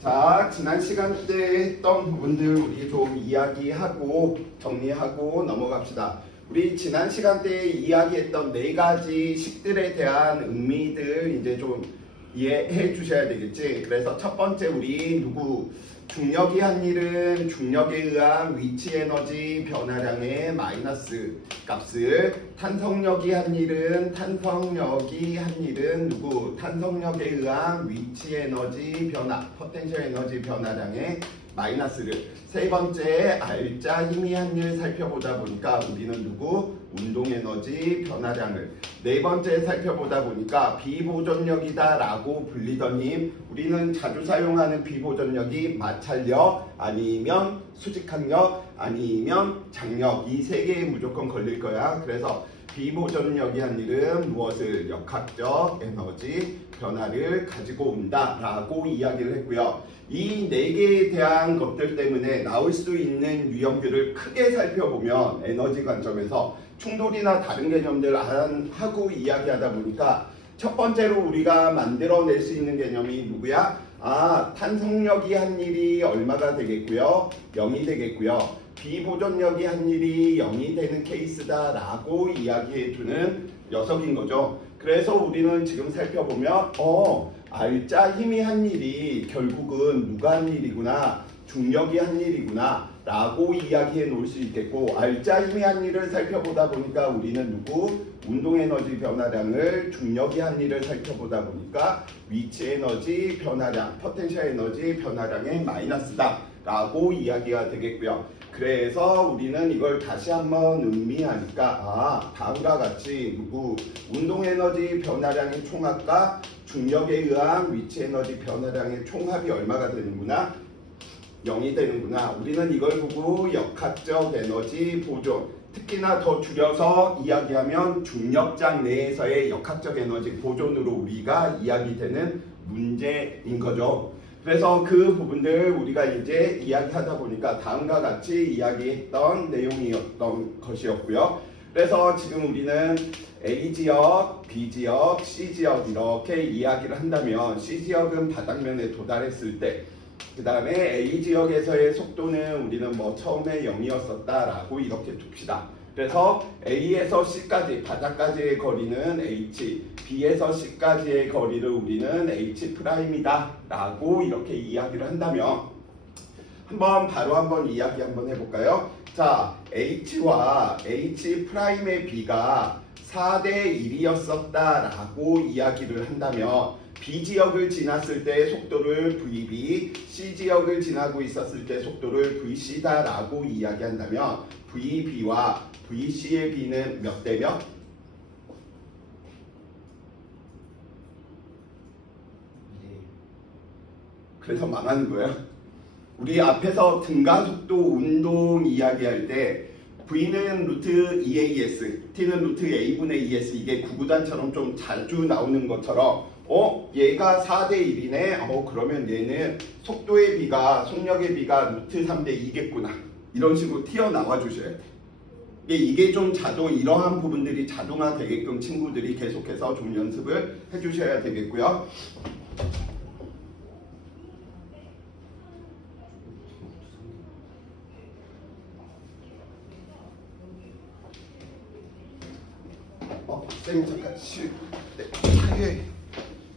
자, 지난 시간 때 했던 부분들 우리 좀 이야기하고 정리하고 넘어갑시다. 우리 지난 시간 때 이야기했던 4가지 식들에 대한 의미들 이제 좀 이해해 주셔야 되겠지. 그래서 첫 번째 우리 중력이 한 일은 중력에 의한 위치 에너지 변화량의 마이너스 값을, 탄성력이 한 일은 탄성력에 의한 위치 에너지 변화, 포텐셜 에너지 변화량의 마이너스를, 세 번째 알짜 힘이 한 일 살펴보다 보니까 우리는 운동 에너지 변화량을, 네 번째 살펴보다 보니까 비보존력이다 라고 불리던 힘, 우리는 자주 사용하는 비보존력이 마찰력 아니면 수직항력 아니면 장력, 이 세 개에 무조건 걸릴 거야. 그래서 비보존력이 한 일은 무엇을? 역학적 에너지 변화를 가지고 온다 라고 이야기를 했고요. 이 4개에 대한 것들 때문에 나올 수 있는 유형들을 크게 살펴보면 에너지 관점에서 충돌이나 다른 개념들 하고 이야기하다 보니까 첫 번째로 우리가 만들어낼 수 있는 개념이 누구야? 탄성력이 한 일이 얼마가 되겠고요? 0이 되겠고요. 비보존력이 한 일이 0이 되는 케이스다 라고 이야기해주는 녀석인 거죠. 그래서 우리는 지금 살펴보면 알짜 힘이 한 일이 결국은 누가 한 일이구나, 중력이 한 일이구나 라고 이야기해 놓을 수 있겠고, 알짜 힘이 한 일을 살펴보다 보니까 우리는 운동 에너지 변화량을, 중력이 한 일을 살펴보다 보니까 위치 에너지 변화량, 포텐셜 에너지 변화량의 마이너스다 라고 이야기가 되겠고요. 그래서 우리는 이걸 다시 한번 음미하니까 다음과 같이 운동 에너지 변화량의 총합과 중력에 의한 위치 에너지 변화량의 총합이 얼마가 되는구나? 0이 되는구나. 우리는 이걸 보고 역학적 에너지 보존, 특히나 더 줄여서 이야기하면 중력장 내에서의 역학적 에너지 보존으로 우리가 이야기되는 문제인 거죠. 그래서 그 부분들 우리가 이제 이야기하다 보니까 다음과 같이 이야기했던 내용이었던 것이었고요. 그래서 지금 우리는 A지역, B지역, C지역 이렇게 이야기를 한다면, C지역은 바닥면에 도달했을 때, 그 다음에 A지역에서의 속도는 우리는 처음에 0이었었다 라고 이렇게 둡시다. 그래서 A에서 C까지, 바닥까지의 거리는 H, B에서 C까지의 거리를 우리는 H'이다 라고 이렇게 이야기를 한다면, 바로 이야기 한번 해볼까요? 자, H와 H'의 B가 4대 1이었었다 라고 이야기를 한다면, B지역을 지났을 때 속도를 VB, C지역을 지나고 있었을 때 속도를 VC다 라고 이야기한다면, VB와 VC의 B는 몇 대 몇? 그래서 망하는 거예요. 우리 앞에서 등가속도 운동 이야기할 때 V는 루트 2AS, T는 루트 A분의 2S, 이게 구구단처럼 좀 자주 나오는 것처럼 얘가 4대 1이네. 그러면 얘는 속도의 B가, 속력의 B가 루트 3대 2겠구나. 이런 식으로 튀어나와 주셔야 돼. 이게 좀 이러한 부분들이 자동화 되게끔 친구들이 계속해서 좀 연습을 해주셔야 되겠고요. 쌤이 잠깐 차에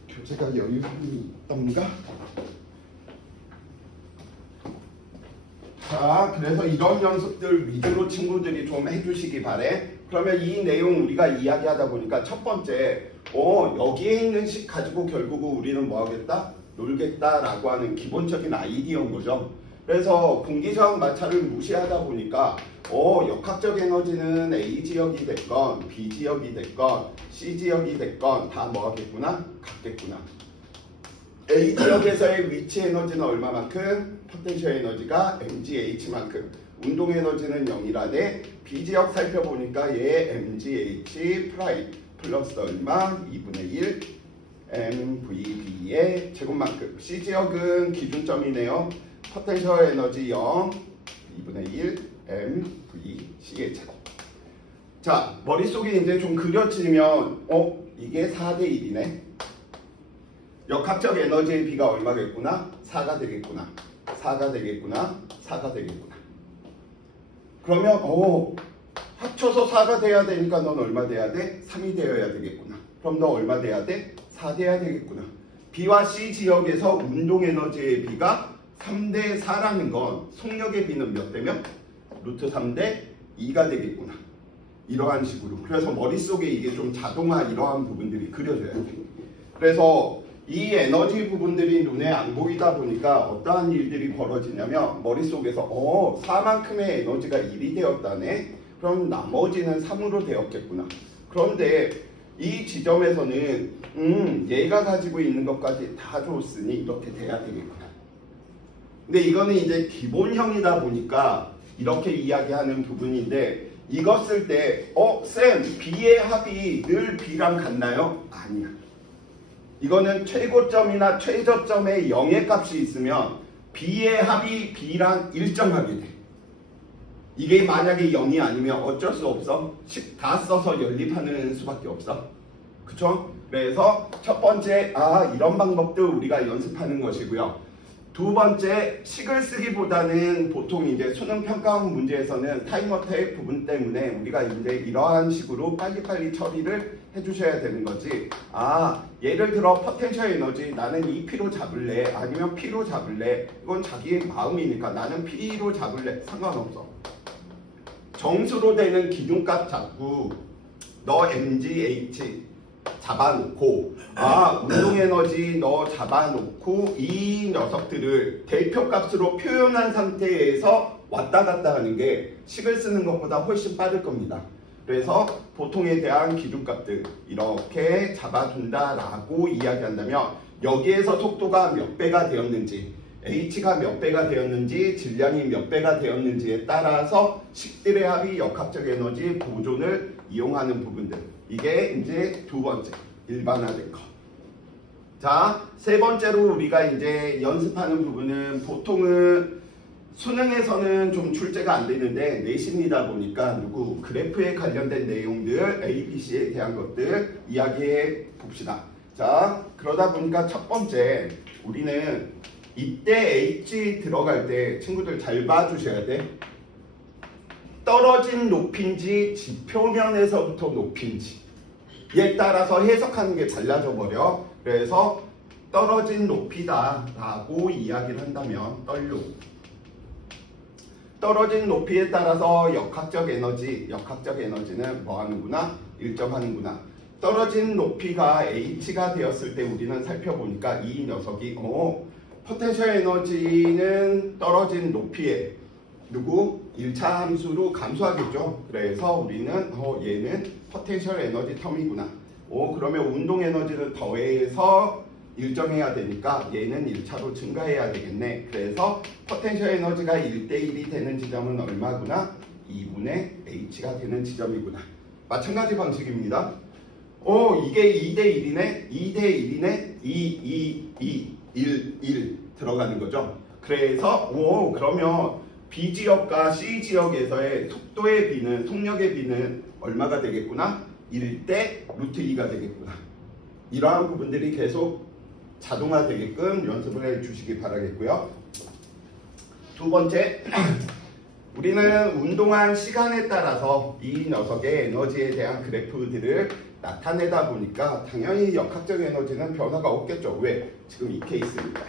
교재가 여유이 있던가? 자, 그래서 이런 연습들 위주로 친구들이 좀 해주시기 바래. 그러면 이 내용 우리가 이야기하다 보니까 첫 번째, 여기에 있는 식 가지고 결국은 우리는 뭐 하겠다? 놀겠다 라고 하는 기본적인 아이디어인 거죠. 그래서 공기저항 마찰을 무시하다 보니까 역학적 에너지는 A지역이 됐건 B지역이 됐건 C지역이 됐건 다 뭐 하겠구나? 같겠구나. A지역에서의 위치 에너지는 얼마만큼? 포텐셜 에너지가 mgH만큼. 운동 에너지는 0이라네. B지역 살펴보니까 얘 mgH 프라임 플러스 얼마? 2분의 1 mvb의 제곱만큼. C지역은 기준점이네요. 포텐셜 에너지 0 2분의 1 mvc의 제곱. 자, 머릿속에 이제 좀 그려지면 이게 4대 1이네. 역학적 에너지의 B가 얼마겠구나? 4가 되겠구나. 4가 되겠구나. 4가 되겠구나. 그러면 합쳐서 4가 돼야 되니까 넌 얼마 돼야 돼? 3이 되어야 되겠구나. 그럼 너 얼마 돼야 돼? 4 돼야 되겠구나. B와 C 지역에서 운동 에너지의 B가 3대 4라는 건 속력의 B는 몇 대면? 루트 3대 2가 되겠구나. 이러한 식으로. 그래서 머릿속에 이게 좀 자동화 이러한 부분들이 그려져야 돼. 그래서 이 에너지 부분들이 눈에 안 보이다 보니까 어떠한 일들이 벌어지냐면 머릿속에서 4만큼의 에너지가 1이 되었다네. 그럼 나머지는 3으로 되었겠구나. 그런데 이 지점에서는 얘가 가지고 있는 것까지 다 줬으니 이렇게 돼야 되겠구나. 근데 이거는 이제 기본형이다 보니까 이렇게 이야기하는 부분인데 이거 쓸 때 쌤 B의 합이 늘 B랑 같나요? 아니야. 이거는 최고점이나 최저점에 0의 값이 있으면 B의 합이 B랑 일정하게 돼. 이게 만약에 0이 아니면 어쩔 수 없어. 10 다 써서 연립하는 수밖에 없어. 그쵸? 그래서 첫 번째 이런 방법도 우리가 연습하는 것이고요. 두 번째, 식을 쓰기보다는 보통 이제 수능 평가원 문제에서는 타임어택 부분 때문에 우리가 이제 이러한 식으로 빨리빨리 처리를 해주셔야 되는 거지. 예를 들어 포텐셜 에너지 나는 이 P로 잡을래 아니면 P로 잡을래. 이건 자기의 마음이니까 나는 P로 잡을래 상관없어. 정수로 되는 기준값 잡고 너 MGH 잡아놓고 운동에너지 너 잡아놓고 이 녀석들을 대표값으로 표현한 상태에서 왔다 갔다 하는 게 식을 쓰는 것보다 훨씬 빠를 겁니다. 그래서 보통에 대한 기준값들 이렇게 잡아둔다라고 이야기한다면 여기에서 속도가 몇 배가 되었는지 H가 몇 배가 되었는지 질량이 몇 배가 되었는지에 따라서 식들의 합이 역학적 에너지 보존을 이용하는 부분들. 이게 이제 두 번째 일반화된 거. 자, 세 번째로 우리가 이제 연습하는 부분은 보통은 수능에서는 좀 출제가 안 되는데 내신이다 보니까 그래프에 관련된 내용들 ABC에 대한 것들 이야기해 봅시다. 자, 그러다 보니까 첫 번째 우리는 이때 H 들어갈 때 친구들 잘 봐주셔야 돼. 떨어진 높이인지 지표면에서부터 높이인지 에 따라서 해석하는 게 달라져 버려. 그래서 떨어진 높이다 라고 이야기를 한다면 떨어진 높이에 따라서 역학적 에너지는 뭐 하는구나? 일정하는구나. 떨어진 높이가 H가 되었을 때 우리는 살펴보니까 이 녀석이 포텐셜 에너지는 떨어진 높이에 1차 함수로 감소하겠죠. 그래서 우리는 얘는 포텐셜 에너지 텀이구나. 그러면 운동 에너지를 더해서 일정해야 되니까 얘는 1차로 증가해야 되겠네. 그래서 포텐셜 에너지가 1대1이 되는 지점은 얼마구나? 2분의 H가 되는 지점이구나. 마찬가지 방식입니다. 이게 2대1이네? 2대1이네? 1 들어가는 거죠. 그래서 그러면 B지역과 C지역에서의 속도의 B는 속력의 B는 얼마가 되겠구나? 1대 루트 2가 되겠구나. 이러한 부분들이 계속 자동화되게끔 연습을 해주시기 바라겠고요. 두 번째, 우리는 운동한 시간에 따라서 이 녀석의 에너지에 대한 그래프들을 나타내다 보니까 당연히 역학적 에너지는 변화가 없겠죠. 왜? 지금 이 케이스입니다.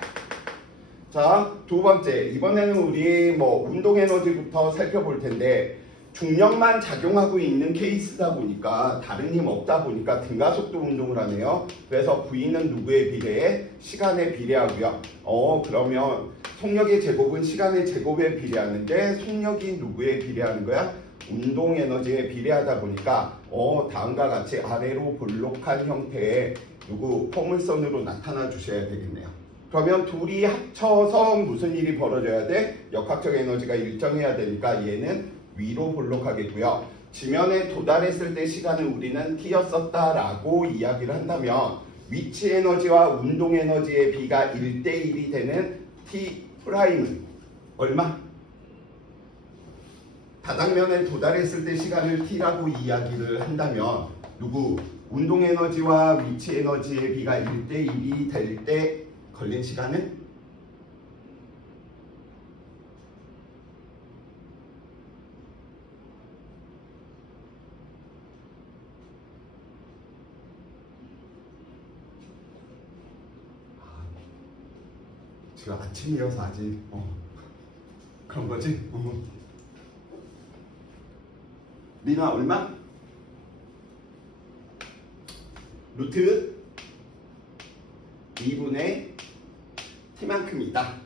자, 두 번째, 이번에는 우리 운동 에너지부터 살펴볼 텐데 중력만 작용하고 있는 케이스다 보니까 다른 힘 없다 보니까 등가속도 운동을 하네요. 그래서 V는 누구에 비례해? 시간에 비례하고요. 그러면 속력의 제곱은 시간의 제곱에 비례하는데 속력이 누구에 비례하는 거야? 운동 에너지에 비례하다 보니까 다음과 같이 아래로 볼록한 형태의 포물선으로 나타나 주셔야 되겠네요. 그러면 둘이 합쳐서 무슨 일이 벌어져야 돼? 역학적 에너지가 일정해야 되니까 얘는 위로 볼록하겠고요. 지면에 도달했을 때 시간을 우리는 T였었다라고 이야기를 한다면 위치 에너지와 운동 에너지의 B가 1대1이 되는 T'은 얼마? 바닥면에 도달했을 때 시간을 T라고 이야기를 한다면 운동 에너지와 위치 에너지의 비가 1대1이 될 때 걸린 시간은? 지금 아침이어서 아직 그런 거지? 리나 얼마? 루트 2분의 t만큼이다.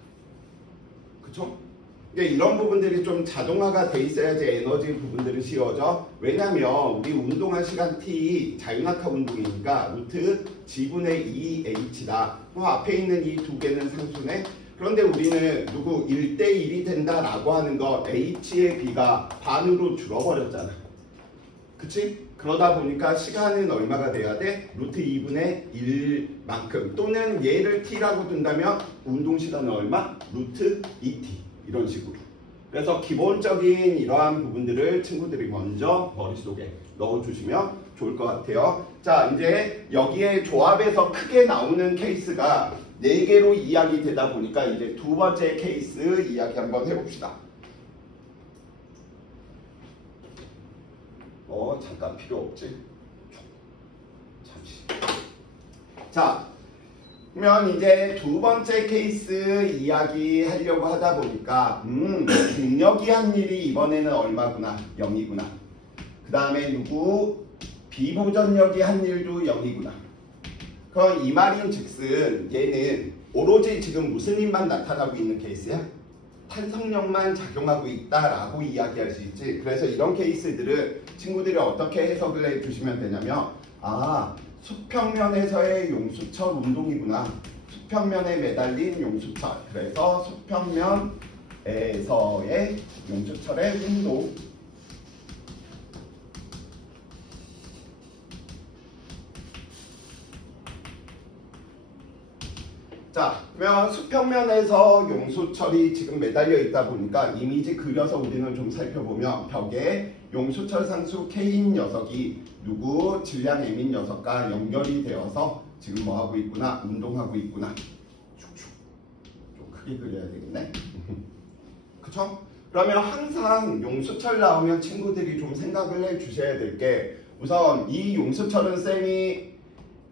그쵸? 그러니까 이런 부분들이 좀 자동화가 돼 있어야지 에너지 부분들은 쉬워져. 왜냐면 우리 운동한 시간 t 자유낙하 운동이니까 루트 g분의 2h다. 앞에 있는 이 두 개는 상수네. 그런데 우리는 누구 1대1이 된다라고 하는 거 h의 비가 반으로 줄어버렸잖아. 그치? 그러다 보니까 시간은 얼마가 돼야 돼? 루트 2분의 1만큼 또는 얘를 t라고 둔다면 운동 시간은 얼마? 루트 2t 이런 식으로. 그래서 기본적인 이러한 부분들을 친구들이 먼저 머릿속에 넣어주시면 좋을 것 같아요. 자, 이제 여기에 조합에서 크게 나오는 케이스가 4개로 이야기 되다 보니까 이제 두 번째 케이스 이야기 한번 해봅시다. 잠깐 필요 없지? 잠시. 자, 그러면 이제 두 번째 케이스 이야기 하려고 하다 보니까 중력이 한 일이 이번에는 얼마구나? 0이구나. 그 다음에 누구? 비보전력이 한 일도 0이구나. 그럼 이 말인 즉슨 얘는 오로지 지금 무슨 힘만 나타나고 있는 케이스야? 탄성력만 작용하고 있다라고 이야기할 수 있지. 그래서 이런 케이스들은 친구들이 어떻게 해석을 해주시면 되냐면 수평면에서의 용수철 운동이구나. 수평면에 매달린 용수철. 그래서 수평면에서의 용수철의 운동. 자, 그러면 수평면에서 용수철이 지금 매달려 있다 보니까 이미지 그려서 우리는 좀 살펴보면 벽에 용수철 상수 K인 녀석이 누구? 질량 M인 녀석과 연결이 되어서 지금 뭐 하고 있구나? 운동하고 있구나. 축축. 좀 크게 그려야 되겠네. 그쵸? 그러면 항상 용수철 나오면 친구들이 좀 생각을 해 주셔야 될 게 우선 이 용수철은 쌤이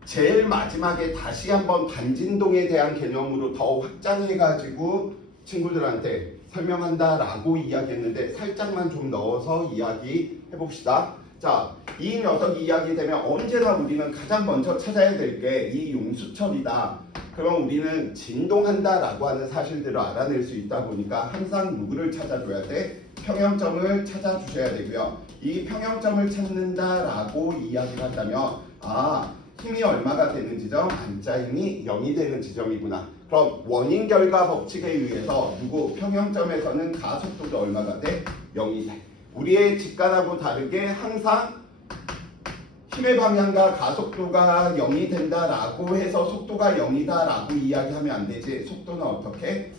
제일 마지막에 다시 한번 반진동에 대한 개념으로 더 확장해가지고 친구들한테 설명한다라고 이야기했는데 살짝만 좀 넣어서 이야기해봅시다. 자, 이 녀석이 이야기되면 언제나 우리는 가장 먼저 찾아야 될 게 이 용수철이다. 그럼 우리는 진동한다라고 하는 사실들을 알아낼 수 있다 보니까 항상 누구를 찾아줘야 돼? 평형점을 찾아주셔야 되고요. 이 평형점을 찾는다라고 이야기를 한다면 힘이 얼마가 되는 지점? 안짜 힘이 0이 되는 지점이구나. 그럼 원인 결과 법칙에 의해서 누구 평형점에서는 가속도가 얼마가 돼? 0이 돼. 우리의 직관하고 다르게 항상 힘의 방향과 가속도가 0이 된다라고 해서 속도가 0이다라고 이야기하면 안 되지. 속도는 어떻게?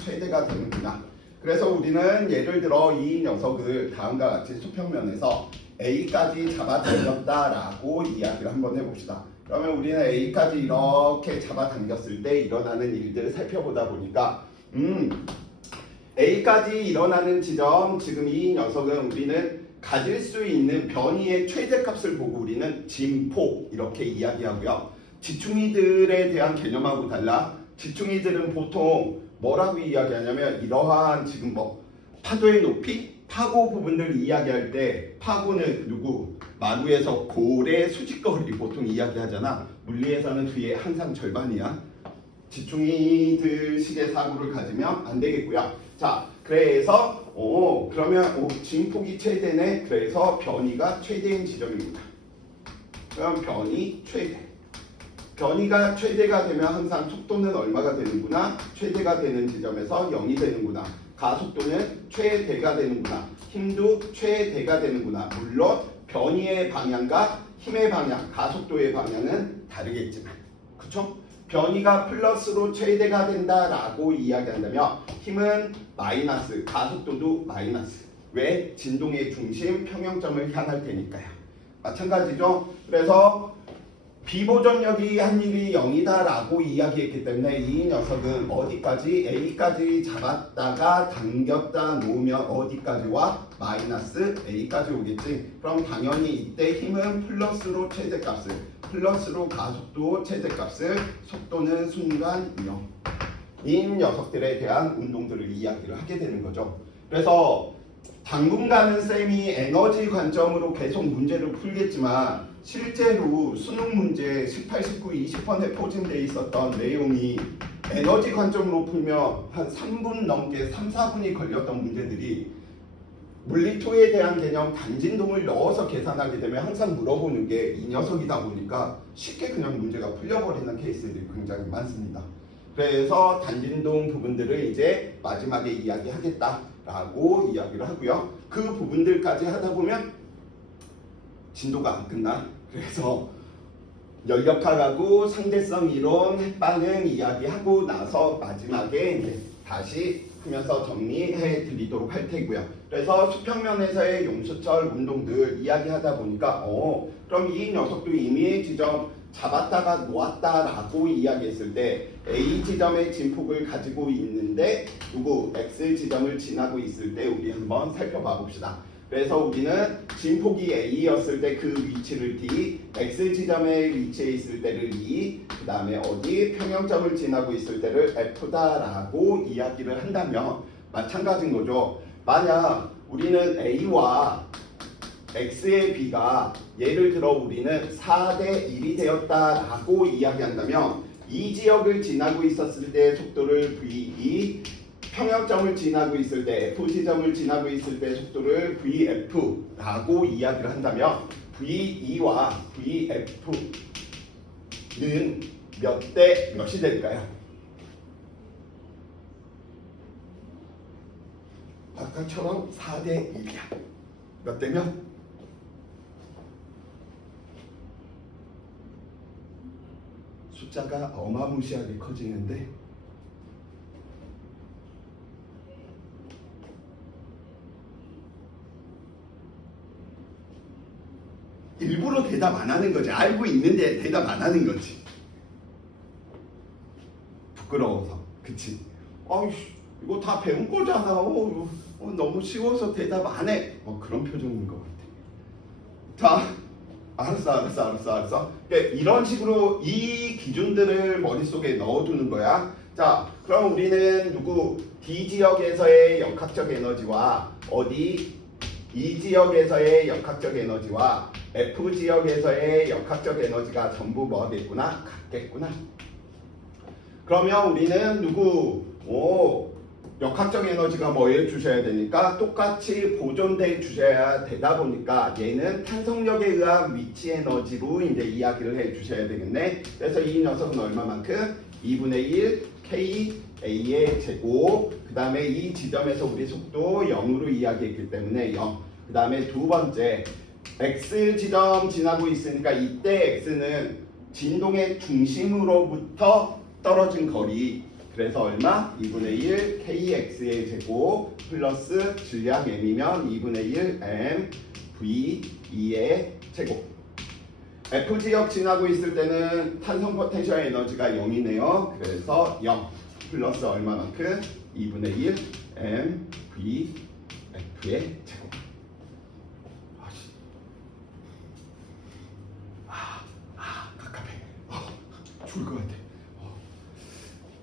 최대가 되는구나. 그래서 우리는 예를 들어 이 녀석을 다음과 같이 수평면에서 A까지 잡아당겼다라고 이야기를 한번 해봅시다. 그러면 우리는 A까지 이렇게 잡아당겼을 때 일어나는 일들을 살펴보다 보니까 A까지 일어나는 지점, 지금 이 녀석은 우리는 가질 수 있는 변이의 최대값을 보고 우리는 진폭 이렇게 이야기하고요. 지충이들에 대한 개념하고 달라. 지충이들은 보통 뭐라고 이야기하냐면 이러한 지금 파도의 높이? 파고 부분들 이야기할 때 파고는 누구? 마루에서 고래 수직거리 보통 이야기하잖아. 물리에서는 뒤에 항상 절반이야. 지충이들 식의 사고를 가지면 안 되겠고요. 자, 그래서 그러면 진폭이 최대네. 그래서 변이가 최대인 지점입니다. 그럼 변이 최대. 변이가 최대가 되면 항상 속도는 얼마가 되는구나? 최대가 되는 지점에서 0이 되는구나. 가속도는 최대가 되는구나. 힘도 최대가 되는구나. 물론 변이의 방향과 힘의 방향, 가속도의 방향은 다르겠지만. 그쵸? 변이가 플러스로 최대가 된다라고 이야기한다면 힘은 마이너스, 가속도도 마이너스. 왜? 진동의 중심 평형점을 향할 테니까요. 마찬가지죠. 그래서 비보존력이 한 일이 0이다라고 이야기했기 때문에 이 녀석은 어디까지? A까지 잡았다가 당겼다 놓으면 어디까지 와? 마이너스 A까지 오겠지. 그럼 당연히 이때 힘은 플러스로 최대값을, 플러스로 가속도 최대값을, 속도는 순간 0. 이 녀석들에 대한 운동들을 이야기를 하게 되는 거죠. 그래서 당분간은 쌤이 에너지 관점으로 계속 문제를 풀겠지만 실제로 수능 문제 18, 19, 20번에 포진되어 있었던 내용이 에너지 관점으로 풀면 한 3분 넘게 3, 4분이 걸렸던 문제들이 물리토에 대한 개념 단진동을 넣어서 계산하게 되면 항상 물어보는 게 이 녀석이다 보니까 쉽게 그냥 문제가 풀려버리는 케이스들이 굉장히 많습니다. 그래서 단진동 부분들을 이제 마지막에 이야기하겠다라고 이야기를 하고요. 그 부분들까지 하다 보면 진도가 안 끝나. 그래서 연력학하고 상대성 이론, 핵반응 이야기하고 나서 마지막에 이제 다시 하면서 정리해 드리도록 할 테고요. 그래서 수평면에서의 용수철 운동들 이야기하다 보니까 그럼 이 녀석도 이미 지점 잡았다가 놓았다라고 이야기했을 때 A 지점의 진폭을 가지고 있는데 누구 X 지점을 지나고 있을 때 우리 한번 살펴봐 봅시다. 그래서 우리는 진폭이 A였을 때 그 위치를 D, X 지점의 위치에 있을 때를 E, 그 다음에 어디 평형점을 지나고 있을 때를 F다라고 이야기를 한다면 마찬가지인 거죠. 만약 우리는 A와 X의 B가 예를 들어 우리는 4대 1이 되었다라고 이야기한다면 이 지역을 지나고 있었을 때 속도를 VE, 평형점을 지나고 있을 때 F 지점을 지나고 있을 때 속도를 VF라고 이야기를 한다면 VE와 VF는 몇 대 몇이 될까요? 아까처럼 4대 1이야. 몇 대면? 숫자가 어마무시하게 커지는데 일부러 대답 안 하는 거지. 알고 있는데 대답 안 하는 거지. 부끄러워서. 그치? 이거 다 배운 거잖아. 너무 쉬워서 대답 안 해. 그런 표정인 것 같아. 자, 알았어. 그러니까 이런 식으로 이 기준들을 머릿속에 넣어두는 거야. 자, 그럼 우리는 누구 D 지역에서의 역학적 에너지와 어디 E 지역에서의 역학적 에너지와 F 지역에서의 역학적 에너지가 전부 뭐겠구나? 같겠구나. 그러면 우리는 누구 역학적 에너지가 뭐 해주셔야 되니까 똑같이 보존돼 주셔야 되다 보니까 얘는 탄성력에 의한 위치 에너지로 이제 이야기를 해 주셔야 되겠네. 그래서 이 녀석은 얼마만큼? 2분의 1 KA의 제곱. 그 다음에 이 지점에서 우리 속도 0으로 이야기했기 때문에 0. 그 다음에 두 번째 X 지점 지나고 있으니까 이때 X는 진동의 중심으로부터 떨어진 거리. 그래서 얼마? 2분의 1 KX의 제곱 플러스 질량 M이면 2분의 1 M V2의 제곱. F 지역 지나고 있을 때는 탄성 포텐셜 에너지가 0이네요. 그래서 0 플러스 얼마만큼? 2분의 1 M V F의 제곱. 갑갑해. 죽을 것 같아.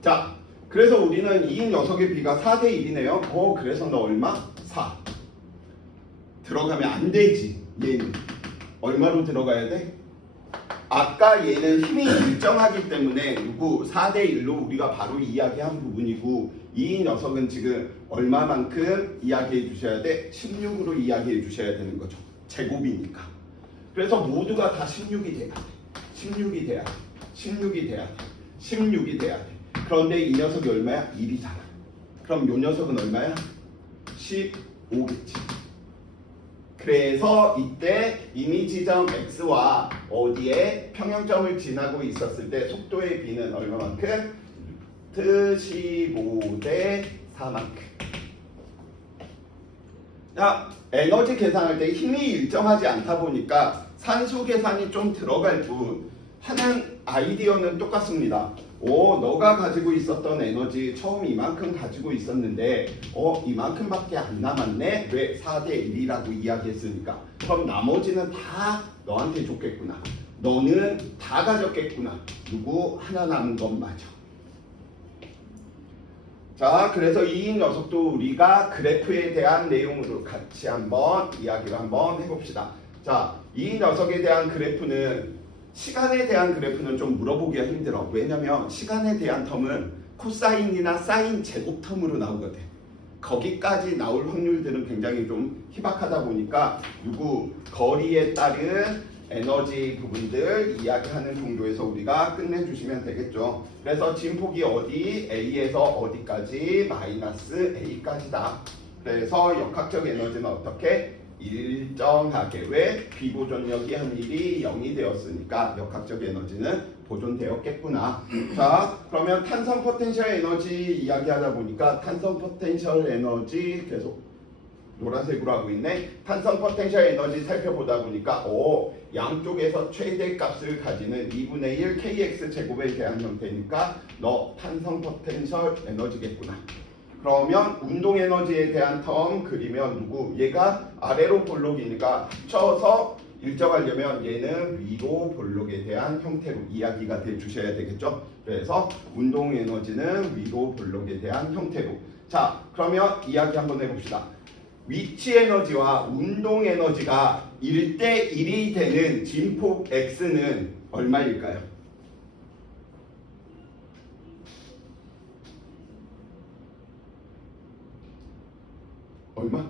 자, 그래서 우리는 이 녀석의 B가 4대 1이네요. 그래서 너 얼마? 4. 들어가면 안 되지. 얘는 얼마로 들어가야 돼? 아까 얘는 힘이 일정하기 때문에 누구 4대 1로 우리가 바로 이야기한 부분이고 이 녀석은 지금 얼마만큼 이야기해 주셔야 돼? 16으로 이야기해 주셔야 되는 거죠. 제곱이니까. 그래서 모두가 다 16이 돼야 돼. 16이 돼야 돼. 16이 돼야 돼. 16이 돼야 돼. 그런데 이 녀석이 얼마야? 1이잖아. 그럼 이 녀석은 얼마야? 15겠지. 그래서 이때 이미 지점 X와 어디에 평형점을 지나고 있었을 때 속도의 B는 얼마만큼? 15대 4만큼. 자, 에너지 계산할 때 힘이 일정하지 않다 보니까 산수 계산이 좀 들어갈 뿐 하는 아이디어는 똑같습니다. 너가 가지고 있었던 에너지 처음 이만큼 가지고 있었는데 이만큼밖에 안 남았네? 왜 4대 1이라고 이야기했으니까. 그럼 나머지는 다 너한테 줬겠구나. 너는 다 가졌겠구나. 누구 하나 남은 건 맞아. 자, 그래서 이 녀석도 우리가 그래프에 대한 내용으로 같이 한번 이야기를 한번 해봅시다. 자, 이 녀석에 대한 그래프는 시간에 대한 그래프는 좀 물어보기가 힘들어. 왜냐면 시간에 대한 텀은 코사인이나 사인 제곱 텀으로 나오거든. 거기까지 나올 확률들은 굉장히 좀 희박하다 보니까 거리에 따른 에너지 부분들 이야기하는 정도에서 우리가 끝내주시면 되겠죠. 그래서 진폭이 어디? A에서 어디까지? 마이너스 A까지다. 그래서 역학적 에너지는 어떻게? 일정하게. 왜? 비보존력이 확률이 0이 되었으니까 역학적 에너지는 보존되었겠구나. 자, 그러면 탄성 포텐셜 에너지 이야기하다 보니까 탄성 포텐셜 에너지 계속 노란색으로 하고 있네. 탄성 포텐셜 에너지 살펴보다 보니까 양쪽에서 최대 값을 가지는 2분의 1 kx 제곱에 대한 형태니까 너 탄성 포텐셜 에너지겠구나. 그러면 운동 에너지에 대한 텀 그리면 얘가 아래로 볼록이니까 합쳐서 일정하려면 얘는 위로 볼록에 대한 형태로 이야기가 돼 주셔야 되겠죠. 그래서 운동 에너지는 위로 볼록에 대한 형태로. 자, 그러면 이야기 한번 해봅시다. 위치 에너지와 운동 에너지가 1대 1이 되는 진폭 X는 얼마일까요? 얼마?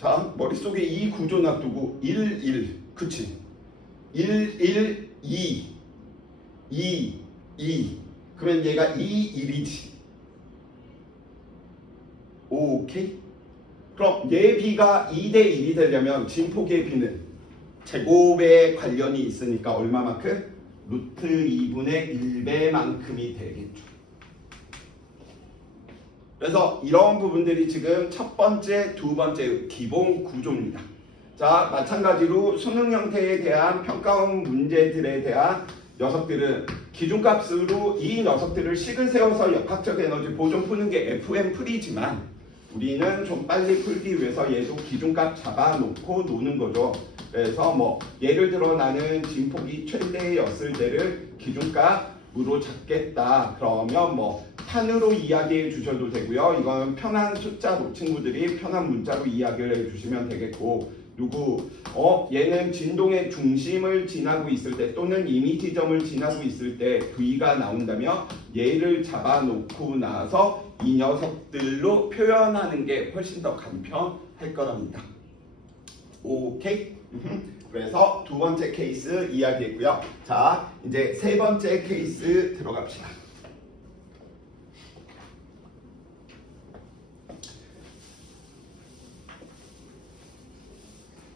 자, 머릿속에 이 구조 놔두고 1, 1, 그치? 1, 1, 2, 2, 2. 그러면 얘가 2, 1이지. 오케이? 그럼 얘 B가 2대 1이 되려면 진폭의 B는 제곱에 관련이 있으니까 얼마만큼? 루트 2분의 1배만큼이 되겠죠. 그래서 이런 부분들이 지금 첫 번째, 두 번째 기본 구조입니다. 자, 마찬가지로 수능 형태에 대한 평가원 문제들에 대한 녀석들은 기준값으로 이 녀석들을 식을 세워서 역학적 에너지 보존 푸는 게 FM 풀이지만 우리는 좀 빨리 풀기 위해서 얘도 기준값 잡아놓고 노는 거죠. 그래서 예를 들어 나는 진폭이 최대였을 때를 기준값으로 잡겠다. 그러면 탄으로 이야기해 주셔도 되고요. 이건 편한 숫자로 친구들이 편한 문자로 이야기를 해 주시면 되겠고, 얘는 진동의 중심을 지나고 있을 때 또는 이미지점을 지나고 있을 때 V가 나온다면 얘를 잡아놓고 나서 이 녀석들로 표현하는 게 훨씬 더 간편할 거랍니다. 오케이? 그래서 두 번째 케이스 이야기했고요. 자, 이제 세 번째 케이스 들어갑시다.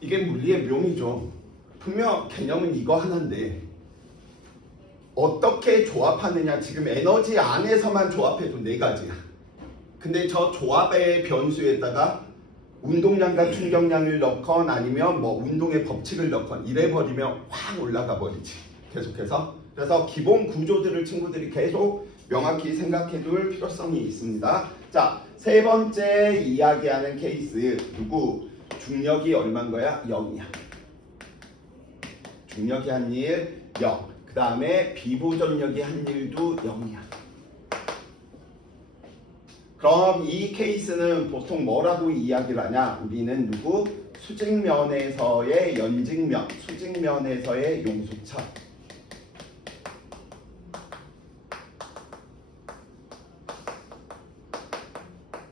이게 물리의 묘미죠. 분명 개념은 이거 하나인데 어떻게 조합하느냐. 지금 에너지 안에서만 조합해도 네 가지야. 근데 저 조합의 변수에다가 운동량과 충격량을 넣건 아니면 운동의 법칙을 넣건 이래버리면 확 올라가 버리지. 계속해서. 그래서 기본 구조들을 친구들이 계속 명확히 생각해둘 필요성이 있습니다. 자, 세 번째 이야기하는 케이스 중력이 얼마인 거야? 0이야. 중력이 한 일 0. 그 다음에 비보전력이 한 일도 0이야. 그럼 이 케이스는 보통 뭐라고 이야기를 하냐? 우리는 수직면에서의 연직면, 수직면에서의 용수차.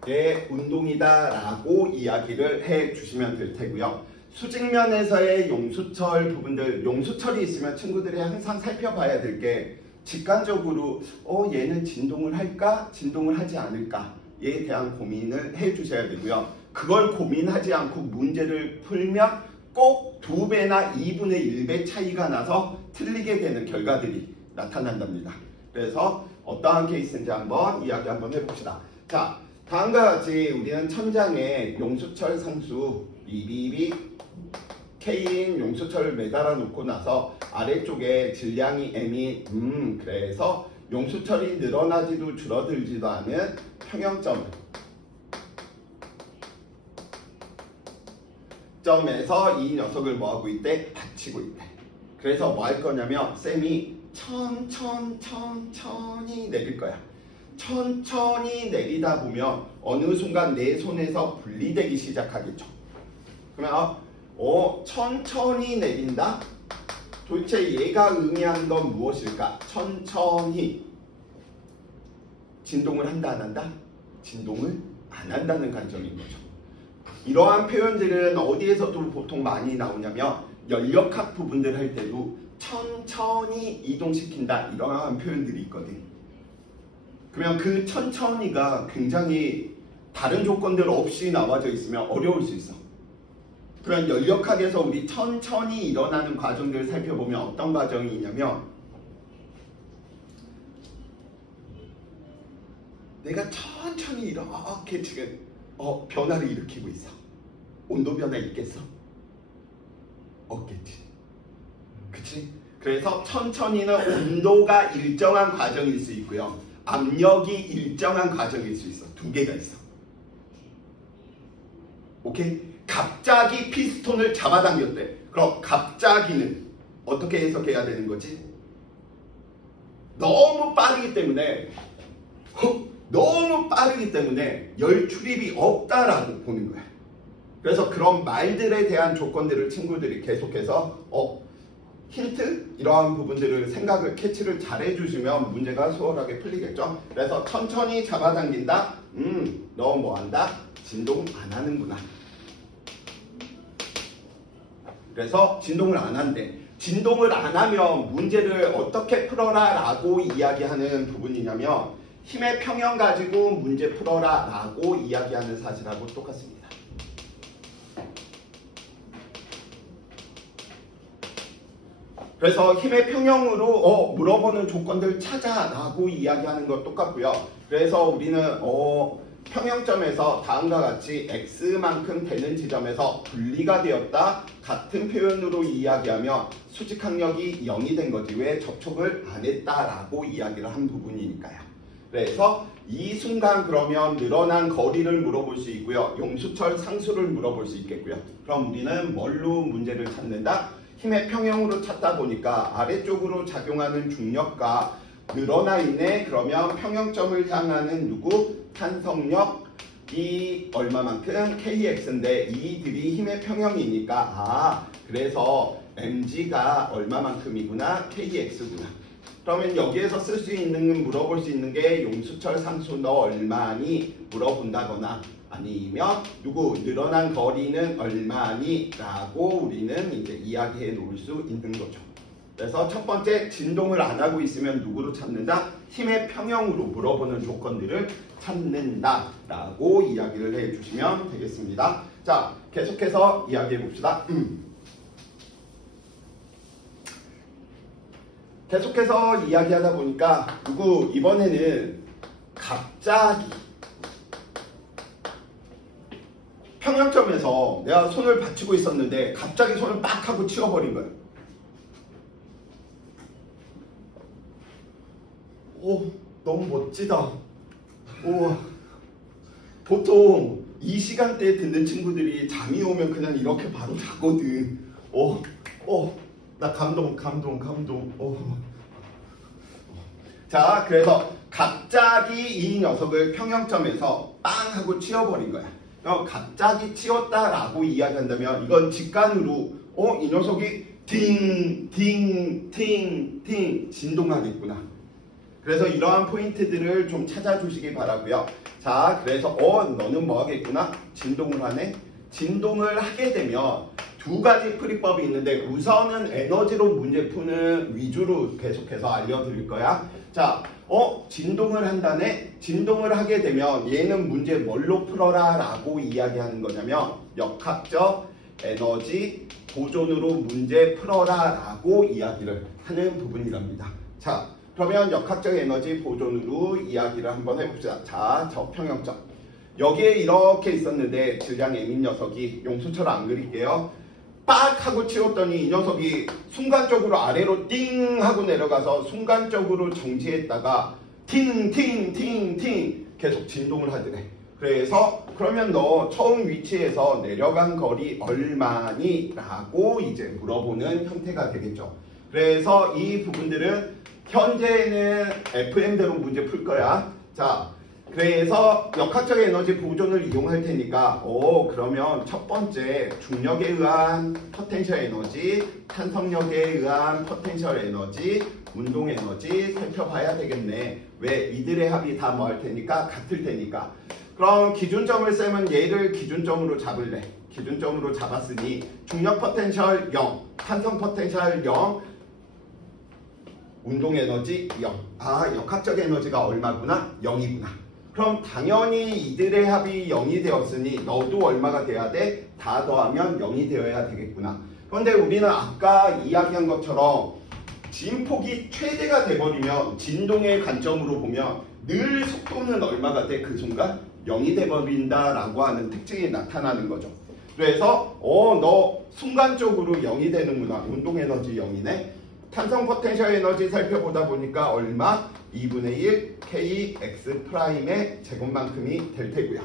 의 운동이다라고 이야기를 해 주시면 될 테고요. 수직면에서의 용수철 부분들, 용수철이 있으면 친구들이 항상 살펴봐야 될 게 직관적으로 얘는 진동을 할까? 진동을 하지 않을까?에 대한 고민을 해 주셔야 되고요. 그걸 고민하지 않고 문제를 풀면 꼭 2배나 2분의 1배 차이가 나서 틀리게 되는 결과들이 나타난답니다. 그래서 어떠한 케이스인지 한번 이야기 한번 해봅시다. 자, 다음과 같이 우리는 천장에 용수철 상수 BBB K인 용수철을 매달아 놓고 나서 아래쪽에 질량이 M이 그래서 용수철이 늘어나지도 줄어들지도 않은 평형점에서 이 녀석을 뭐하고 있대? 받치고 있대. 그래서 뭐 할 거냐면 쌤이 천천히 내릴 거야. 천천히 내리다 보면 어느 순간 내 손에서 분리되기 시작하겠죠. 그러면 천천히 내린다? 도대체 얘가 의미하는 건 무엇일까? 천천히 진동을 한다 안 한다? 진동을 안 한다는 관점인 거죠. 이러한 표현들은 어디에서도 보통 많이 나오냐면 연력학 부분들 할 때도 천천히 이동시킨다 이러한 표현들이 있거든. 그러면 그 천천히가 굉장히 다른 조건들 없이 나와져 있으면 어려울 수 있어. 그런 연력학에서 우리 천천히 일어나는 과정들을 살펴보면 어떤 과정이 있냐면 내가 천천히 이렇게 지금 변화를 일으키고 있어. 온도 변화 있겠어? 없겠지. 그치? 그래서 천천히는 온도가 일정한 과정일 수 있고요. 압력이 일정한 과정일 수 있어. 두 개가 있어. 오케이? 갑자기 피스톤을 잡아당겼대. 그럼 갑자기는 어떻게 해석해야 되는 거지? 너무 빠르기 때문에 열 출입이 없다라고 보는 거야. 그래서 그런 말들에 대한 조건들을 친구들이 계속해서 힌트? 이러한 부분들을 생각을 캐치를 잘 해주시면 문제가 수월하게 풀리겠죠. 그래서 천천히 잡아당긴다. 너 뭐한다? 진동 안 하는구나. 그래서 진동을 안 한대. 진동을 안 하면 문제를 어떻게 풀어라 라고 이야기하는 부분이냐면 힘의 평형 가지고 문제 풀어라 라고 이야기하는 사실하고 똑같습니다. 그래서 힘의 평형으로 물어보는 조건들 찾아 라고 이야기하는 것 똑같고요. 그래서 우리는 평형점에서 다음과 같이 x만큼 되는 지점에서 분리가 되었다. 같은 표현으로 이야기하면 수직항력이 0이 된 거지. 왜 접촉을 안 했다라고 이야기를 한 부분이니까요. 그래서 이 순간 그러면 늘어난 거리를 물어볼 수 있고요. 용수철 상수를 물어볼 수 있겠고요. 그럼 우리는 뭘로 문제를 찾는다? 힘의 평형으로 찾다 보니까 아래쪽으로 작용하는 중력과 늘어나 있네. 그러면 평형점을 향하는 누구? 탄성력이 얼마만큼? kx인데 이들이 힘의 평형이니까 그래서 mg가 얼마만큼이구나? kx구나. 그러면 여기에서 쓸 수 있는 물어볼 수 있는 게 용수철 상수 너 얼마니? 물어본다거나 아니면 누구 늘어난 거리는 얼마니? 라고 우리는 이제 이야기해 놓을 수 있는 거죠. 그래서 첫 번째 진동을 안 하고 있으면 누구로 찾는다? 힘의 평형으로 물어보는 조건들을 찾는다 라고 이야기를 해 주시면 되겠습니다. 자, 계속해서 이야기해 봅시다. 계속해서 이야기하다 보니까 누구 이번에는 갑자기 평형점에서 내가 손을 받치고 있었는데 갑자기 손을 빡 하고 치워버린 거예요. 오, 너무 멋지다. 오, 보통 이 시간대에 듣는 친구들이 잠이 오면 그냥 이렇게 바로 자거든. 나 감동. 자, 그래서 갑자기 이 녀석을 평형점에서 빵 하고 치워버린 거야. 갑자기 치웠다라고 이야기한다면 이건 직관으로 이 녀석이 띵 진동하겠구나. 그래서 이러한 포인트들을 좀 찾아주시기 바라고요. 자, 그래서 너는 뭐 하겠구나? 진동을 하네? 진동을 하게 되면 두 가지 풀이법이 있는데 우선은 에너지로 문제 푸는 위주로 계속해서 알려드릴 거야. 자, 진동을 한다네? 진동을 하게 되면 얘는 문제 뭘로 풀어라 라고 이야기하는 거냐면 역학적 에너지 보존으로 문제 풀어라 라고 이야기를 하는 부분이랍니다. 자, 그러면 역학적 에너지 보존으로 이야기를 한번 해봅시다. 자, 저평형점. 여기에 이렇게 있었는데 질량 M인 녀석이 용수처럼 안 그릴게요. 빡 하고 치웠더니 이 녀석이 순간적으로 아래로 띵 하고 내려가서 순간적으로 정지했다가 팅팅팅팅 계속 진동을 하더래. 그래서 그러면 너 처음 위치에서 내려간 거리 얼마니? 라고 이제 물어보는 형태가 되겠죠. 그래서 이 부분들은 현재는 FM대로 문제 풀 거야. 자, 그래서 역학적 에너지 보존을 이용할 테니까 그러면 첫 번째 중력에 의한 포텐셜 에너지, 탄성력에 의한 포텐셜 에너지, 운동 에너지 살펴봐야 되겠네. 왜? 이들의 합이 다 뭐 할 테니까 같을 테니까. 그럼 기준점을 쌤은 얘를 기준점으로 잡을래. 기준점으로 잡았으니 중력 포텐셜 0, 탄성 포텐셜 0, 운동 에너지 0. 아, 역학적 에너지가 얼마구나? 0이구나. 그럼 당연히 이들의 합이 0이 되었으니 너도 얼마가 돼야 돼? 다 더하면 0이 되어야 되겠구나. 그런데 우리는 아까 이야기한 것처럼 진폭이 최대가 돼버리면 진동의 관점으로 보면 늘 속도는 얼마가 돼? 그 순간 0이 돼버린다라고 하는 특징이 나타나는 거죠. 그래서 너 순간적으로 0이 되는구나. 운동 에너지 0이네. 탄성 포텐셜 에너지 살펴보다 보니까 얼마? 2분의 1 kx'의 제곱만큼이 될 테고요.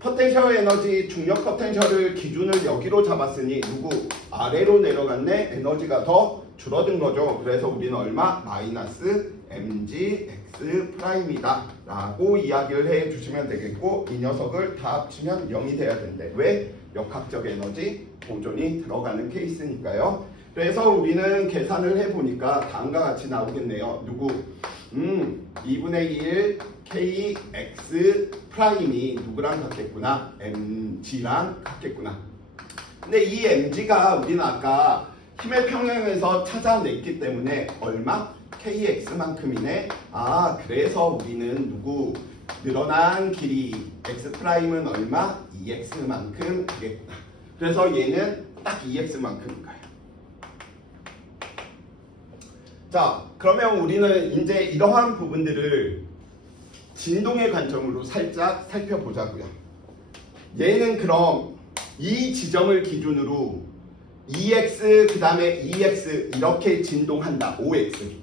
포텐셜 에너지, 중력 포텐셜을 기준을 여기로 잡았으니 누구? 아래로 내려갔네. 에너지가 더 줄어든 거죠. 그래서 우리는 얼마? 마이너스 mgx'이다 라고 이야기를 해주시면 되겠고, 이 녀석을 다 합치면 0이 돼야 된대. 왜? 역학적 에너지 보존이 들어가는 케이스니까요. 그래서 우리는 계산을 해보니까 다음과 같이 나오겠네요. 누구? 2분의 1 kx'이 누구랑 같겠구나? mg랑 같겠구나. 근데 이 mg가 우리는 아까 힘의 평형에서 찾아냈기 때문에 얼마? kx만큼이네. 아, 그래서 우리는 누구? 늘어난 길이 x'은 얼마? 2x만큼 되겠구나. 그래서 얘는 딱 2x만큼인 거예요. 자, 그러면 우리는 이제 이러한 부분들을 진동의 관점으로 살짝 살펴보자고요. 얘는 그럼 이 지점을 기준으로 2x 그 다음에 2x 이렇게 진동한다. 5x.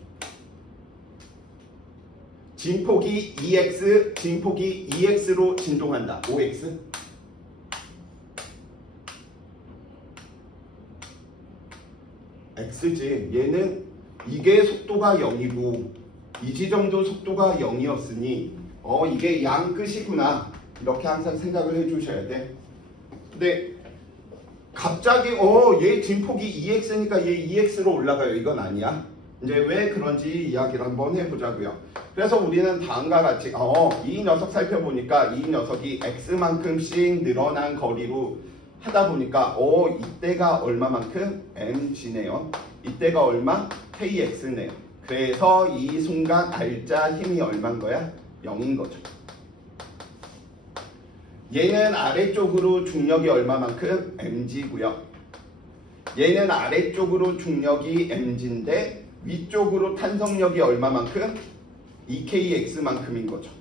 진폭이 2x, 진폭이 2x로 진동한다. 5x. x지. 얘는 이게 속도가 0이고 이 지점도 속도가 0이었으니 이게 양 끝이구나. 이렇게 항상 생각을 해주셔야 돼. 근데 갑자기 얘 진폭이 2x니까 얘 2x로 올라가요. 이건 아니야. 이제 왜 그런지 이야기를 한번 해보자고요. 그래서 우리는 다음과 같이 이 녀석 살펴보니까 이 녀석이 x만큼씩 늘어난 거리로 하다 보니까 이때가 얼마만큼? mg네요. 이때가 얼마? kx네요. 그래서 이 순간 알짜 힘이 얼마인 거야? 0인 거죠. 얘는 아래쪽으로 중력이 얼마만큼? mg고요. 얘는 아래쪽으로 중력이 mg인데 위쪽으로 탄성력이 얼마만큼? 2kx만큼인 거죠.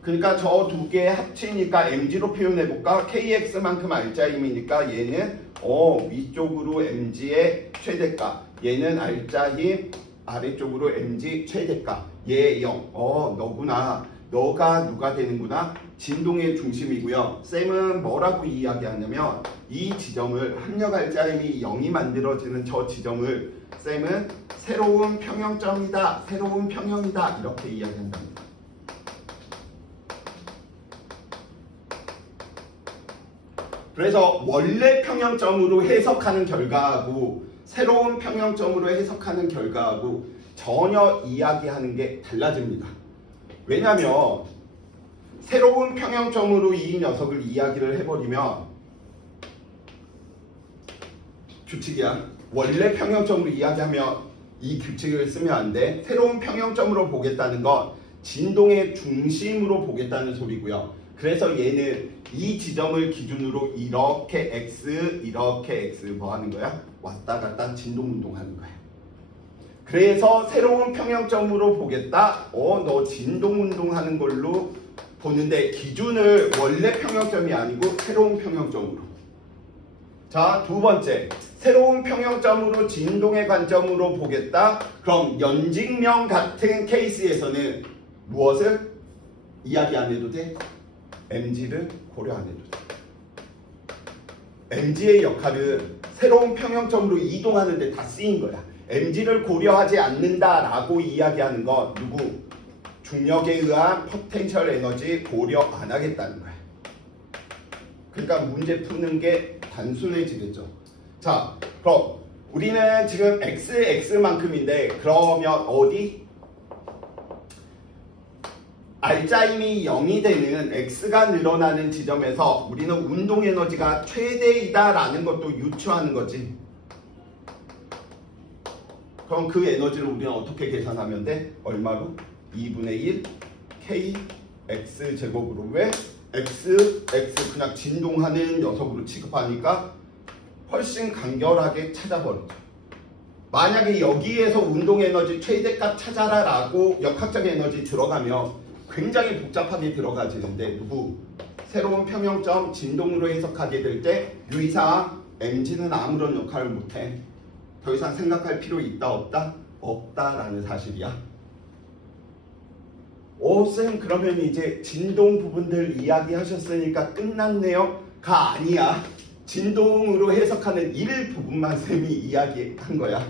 그러니까 저 두 개 합치니까 mg로 표현해볼까? kx만큼 알짜 힘이니까 얘는 위쪽으로 mg의 최대가, 얘는 알짜 힘 아래쪽으로 mg 최대가, 얘 0. 너구나. 너가 누가 되는구나? 진동의 중심이고요. 쌤은 뭐라고 이야기하냐면 이 지점을 합력 알짜 힘이 0이 만들어지는 저 지점을 쌤은 새로운 평형점이다. 새로운 평형이다. 이렇게 이야기한답니다. 그래서 원래 평형점으로 해석하는 결과하고 새로운 평형점으로 해석하는 결과하고 전혀 이야기하는 게 달라집니다. 왜냐하면 새로운 평형점으로 이 녀석을 이야기를 해버리면 규칙이야. 원래 평형점으로 이야기하면 이 규칙을 쓰면 안 돼. 새로운 평형점으로 보겠다는 건 진동의 중심으로 보겠다는 소리고요. 그래서 얘는 이 지점을 기준으로 이렇게 x, 이렇게 x 뭐 하는 거야? 왔다 갔다 진동 운동하는 거야. 그래서 새로운 평형점으로 보겠다. 너 진동운동 하는 걸로 보는데 기준을 원래 평형점이 아니고 새로운 평형점으로. 자, 두 번째. 새로운 평형점으로 진동의 관점으로 보겠다. 그럼 연직면 같은 케이스에서는 무엇을 이야기 안 해도 돼? MG를 고려 안 해도 돼. MG의 역할은 새로운 평형점으로 이동하는 데 다 쓰인 거야. MG를 고려하지 않는다라고 이야기하는 건 누구? 중력에 의한 포텐셜 에너지 고려 안 하겠다는 거야. 그러니까 문제 푸는 게 단순해지겠죠. 자, 그럼 우리는 지금 x만큼인데 그러면 어디? 알짜임이 0이 되는 x가 늘어나는 지점에서 우리는 운동 에너지가 최대이다라는 것도 유추하는 거지. 그럼 그 에너지를 우리는 어떻게 계산하면 돼? 얼마로? 2분의 1 k x 제곱으로. 왜? x 그냥 진동하는 녀석으로 취급하니까 훨씬 간결하게 찾아버리죠. 만약에 여기에서 운동 에너지 최대값 찾아라 라고 역학적 에너지 들어가면 굉장히 복잡하게 들어가지는데 누구? 새로운 평형점 진동으로 해석하게 될 때 유의사항 mg는 아무런 역할을 못해. 더 이상 생각할 필요 있다 없다? 없다라는 사실이야. 쌤 그러면 이제 진동 부분들 이야기하셨으니까 끝났네요? 가 아니야. 진동으로 해석하는 일부분만 쌤이 이야기한 거야.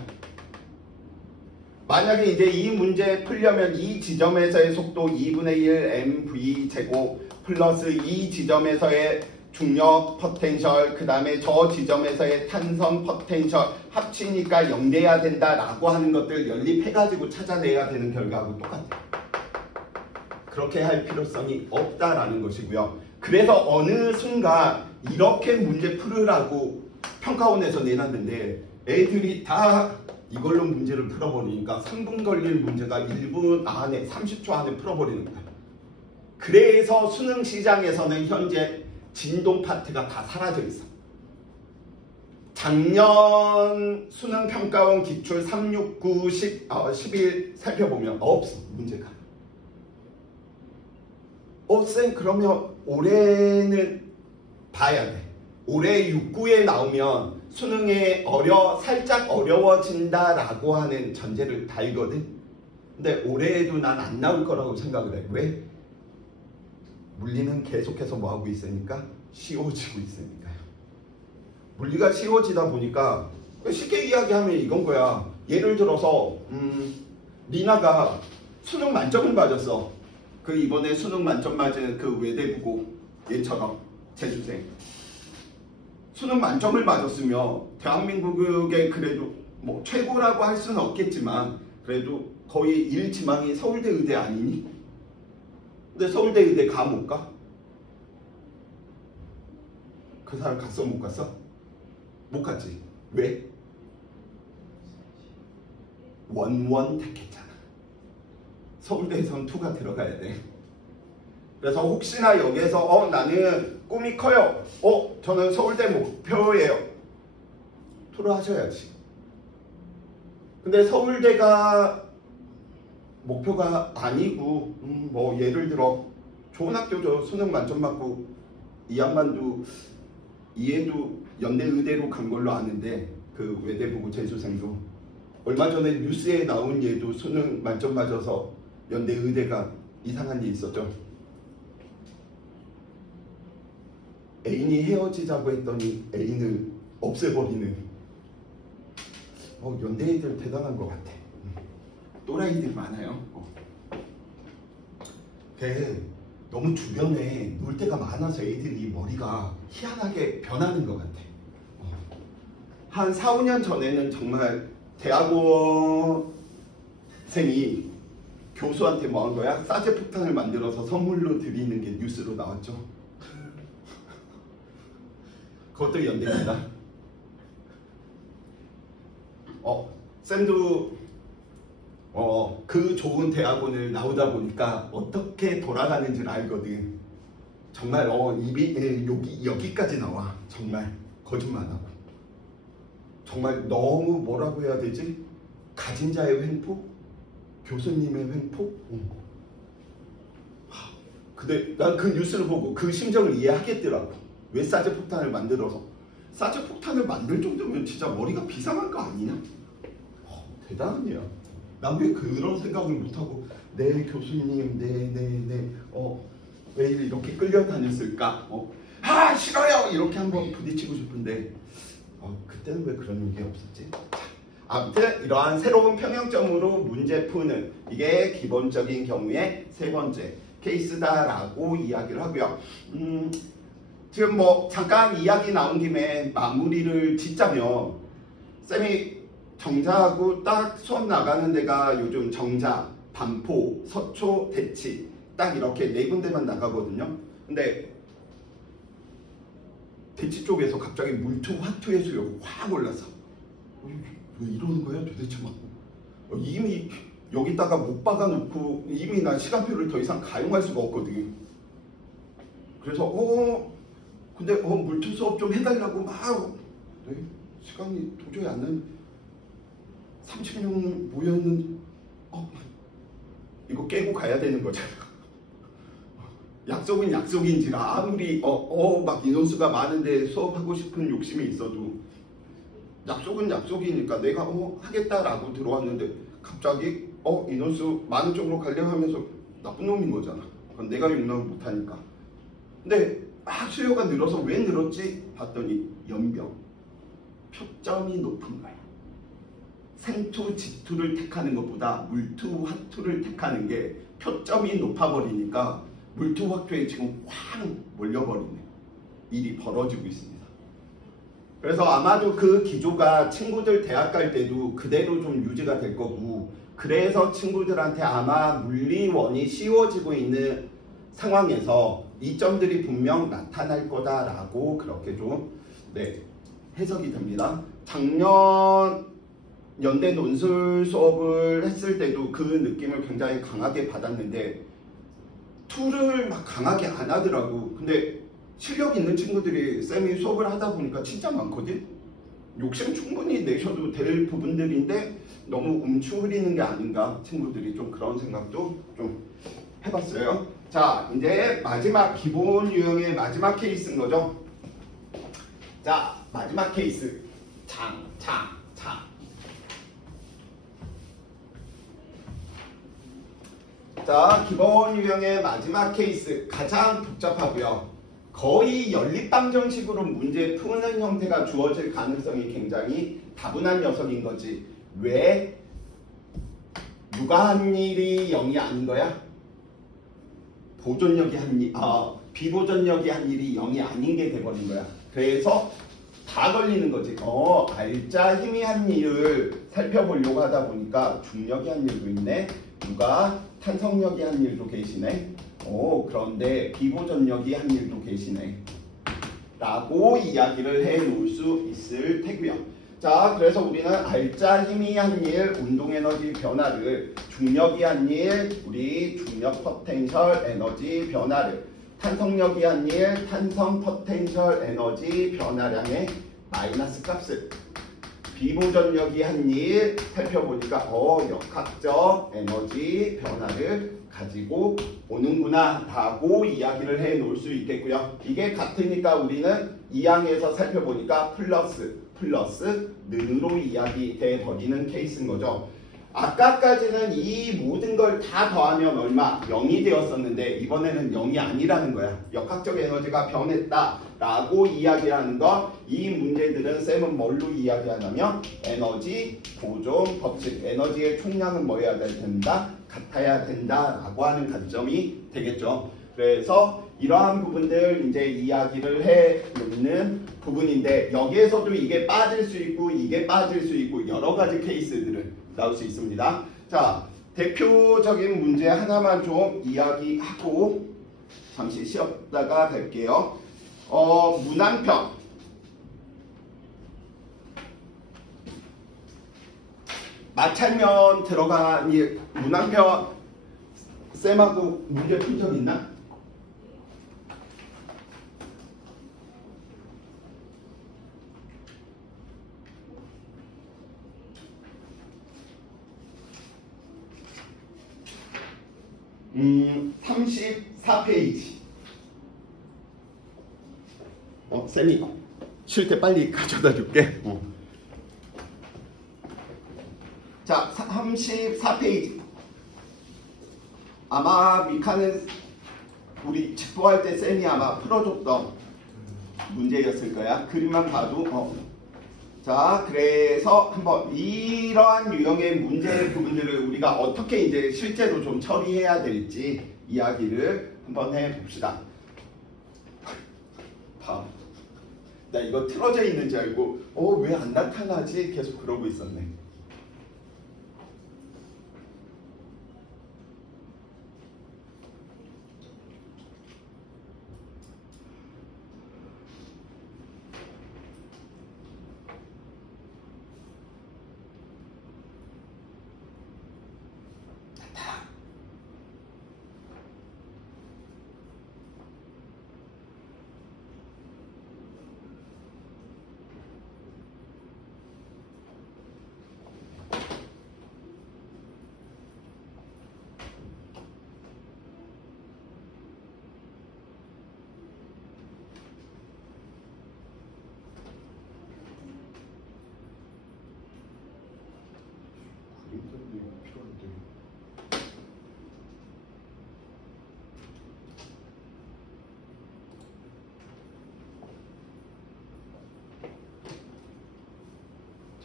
만약에 이제 이 문제 풀려면 이 지점에서의 속도 2분의 1 mv 제곱 플러스 이 지점에서의 중력 포텐셜 그 다음에 저 지점에서의 탄성 포텐셜 합치니까 0 돼야 된다라고 하는 것들 연립해가지고 찾아내야 되는 결과하고 똑같아요. 그렇게 할 필요성이 없다라는 것이고요. 그래서 어느 순간 이렇게 문제 풀으라고 평가원에서 내놨는데 애들이 다 이걸로 문제를 풀어버리니까 3분 걸릴 문제가 1분 안에 30초 안에 풀어버리는 거야. 그래서 수능 시장에서는 현재 진동 파트가 다 사라져 있어. 작년 수능 평가원 기출 369, 11 살펴보면 없어 문제가. 쌤 그러면 올해는 봐야 돼. 올해 6구에 나오면 수능에 살짝 어려워진다라고 하는 전제를 달거든. 근데 올해에도 난 안 나올 거라고 생각을 해. 왜? 물리는 계속해서 뭐하고 있으니까? 쉬워지고 있으니까요. 물리가 쉬워지다 보니까 쉽게 이야기하면 이건 거야. 예를 들어서 리나가 수능 만점을 맞았어. 그 이번에 수능 만점 맞은 그 외대부고 얘처럼 재수생. 수능 만점을 맞았으면 대한민국의 그래도 뭐 최고라고 할 수는 없겠지만 그래도 거의 일지망이 서울대 의대 아니니? 근데 서울대 의대 가 못 가? 그 사람 갔어 못 갔어? 못 갔지. 왜? 원원 택했잖아. 서울대에선 2가 들어가야 돼. 그래서 혹시나 여기에서 나는 꿈이 커요. 저는 서울대 목표예요. 토로하셔야지. 근데 서울대가 목표가 아니고 뭐 예를 들어 좋은 학교죠. 수능 만점 맞고 이 양반도 얘도 연대 의대로 간 걸로 아는데 그 외대부고 재수생도 얼마 전에 뉴스에 나온 얘도 수능 만점 맞아서 연대 의대가 이상한 일이 있었죠. 애인이 헤어지자고 했더니 애인을 없애버리는. 연대 애들 대단한 것 같아. 또라이들 많아요. 너무 주변에 놀 데가 많아서 애들이 머리가 희한하게 변하는 것 같아. 한 4, 5년 전에는 정말 대학원생이 교수한테 뭐 한 거야? 사제폭탄을 만들어서 선물로 드리는 게 뉴스로 나왔죠. 그것도 연대입니다. 쌤도 그 좋은 대학원을 나오다 보니까 어떻게 돌아가는지를 알거든. 정말 입이 여기까지 나와. 정말 거짓말 안 하고. 정말 너무 뭐라고 해야 되지? 가진 자의 횡포? 교수님의 횡포? 근데 난 그 뉴스를 보고 그 심정을 이해하겠더라고. 왜 사제 폭탄을 만들어서. 사제 폭탄을 만들 정도면 진짜 머리가 비상한 거 아니냐? 대단하네요. 난 왜 그런 생각을 못하고 네 교수님 왜 이렇게 끌려다녔을까? 싫어요! 이렇게 한번 부딪히고 싶은데 그때는 왜 그런 일이 없었지? 아무튼 이러한 새로운 평형점으로 문제 푸는 이게 기본적인 경우의 세 번째 케이스다라고 이야기를 하고요. 지금 뭐 잠깐 이야기 나온 김에 마무리를 짓자면 쌤이 정자하고 딱 수업 나가는 데가 요즘 정자, 반포, 서초, 대치 딱 이렇게 네 군데만 나가거든요. 근데 대치 쪽에서 갑자기 물투, 화투의 수요가 확 올라서 왜 이러는 거야 도대체 막 이미 여기다가 못 박아놓고 이미 난 시간표를 더 이상 가용할 수가 없거든. 그래서 근데 물투 수업 좀 해달라고 막 시간이 도저히 안 나는 30명 모였는데 이거 깨고 가야 되는 거잖아. 약속은 약속인지라 아무리 막 인원수가 많은데 수업하고 싶은 욕심이 있어도 약속은 약속이니까 내가 하겠다라고 들어왔는데 갑자기 인원수 많은 쪽으로 가려고 하면서 나쁜 놈인 거잖아. 그건 내가 용납을 못하니까. 근데 수요가 늘어서 왜 늘었지? 봤더니 연병 표점이 높은 거야. 생투, 지투를 택하는 것보다 물투, 화투를 택하는 게 표점이 높아버리니까 물투, 화투에 지금 확 몰려버리네. 일이 벌어지고 있습니다. 그래서 아마도 그 기조가 친구들 대학 갈 때도 그대로 좀 유지가 될 거고 그래서 친구들한테 아마 물리원이 씌워지고 있는 상황에서 이점들이 분명 나타날 거다라고 그렇게 좀 해석이 됩니다. 작년 연대 논술 수업을 했을 때도 그 느낌을 굉장히 강하게 받았는데 툴을 막 강하게 안 하더라고. 근데 실력 있는 친구들이 쌤이 수업을 하다 보니까 진짜 많거든. 욕심 충분히 내셔도 될 부분들인데 너무 움츠 흐리는 게 아닌가 친구들이 좀 그런 생각도 좀 해봤어요. 자 이제 마지막 기본 유형의 마지막 케이스인 거죠. 자 마지막 케이스 장. 자 기본 유형의 마지막 케이스 가장 복잡하고요. 거의 연립방정식으로 문제 푸는 형태가 주어질 가능성이 굉장히 다분한 녀석인 거지. 왜? 누가 한 일이 0이 아닌 거야? 보존력이 한 일, 비보존력이 한 일이 0이 아닌 게 돼버린 거야. 그래서 다 걸리는 거지. 알짜 힘이 한 일을 살펴보려고 하다 보니까 중력이 한 일도 있네. 누가 탄성력이 한 일도 계시네. 그런데 비보전력이 한 일도 계시네. 라고 이야기를 해 놓을 수 있을 테고요. 자, 그래서 우리는 알짜 힘이 한 일, 운동에너지 변화를, 중력이 한 일, 우리 중력 포텐셜 에너지 변화를, 탄성력이 한 일, 탄성 포텐셜 에너지 변화량의 마이너스 값을, 비보전력이 한 일 살펴보니까 역학적 에너지 변화를 가지고 오는구나 라고 이야기를 해 놓을 수 있겠고요. 이게 같으니까 우리는 2항에서 살펴보니까 플러스 는으로 이야기돼 버리는 케이스인 거죠. 아까까지는 이 모든 걸 다 더하면 얼마? 0이 되었었는데 이번에는 0이 아니라는 거야. 역학적 에너지가 변했다 라고 이야기하는 거. 이 문제들은 쌤은 뭘로 이야기하냐면 에너지 보존 법칙, 에너지의 총량은 뭐 해야 된다? 같아야 된다 라고 하는 관점이 되겠죠. 그래서 이러한 부분들 이제 이야기를 해 놓는 부분인데 여기에서도 이게 빠질 수 있고 이게 빠질 수 있고 여러 가지 케이스들을 나올 수 있습니다. 자, 대표적인 문제 하나만 좀 이야기하고 잠시 쉬었다가 갈게요. 문항편. 마찰면 들어간 문항편 쌤하고 문제 푼 적 있나? 34페이지. 쌤이 쉴 때 빨리 가져다 줄게. 자, 34페이지. 아마 미카는 우리 집도할 때 쌤이 아마 풀어줬던 문제였을 거야. 그림만 봐도. 자, 그래서 한번 이러한 유형의 문제 부분들을 우리가 어떻게 이제 실제로 좀 처리해야 될지 이야기를 한번 해봅시다. 봐. 나 이거 틀어져 있는지 알고 왜 안 나타나지? 계속 그러고 있었네.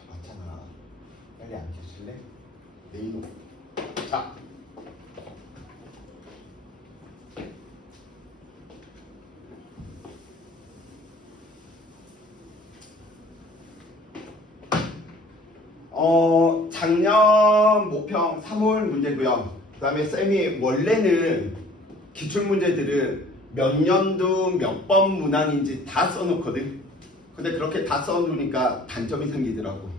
맞잖아. 빨리 앉으실래? 내 이놈. 자. 작년 모평 3월 문제고요. 그 다음에 쌤이 원래는 기출문제들은 몇 년도 몇 번 문항인지 다 써놓거든. 근데 그렇게 다 써놓으니까 단점이 생기더라고.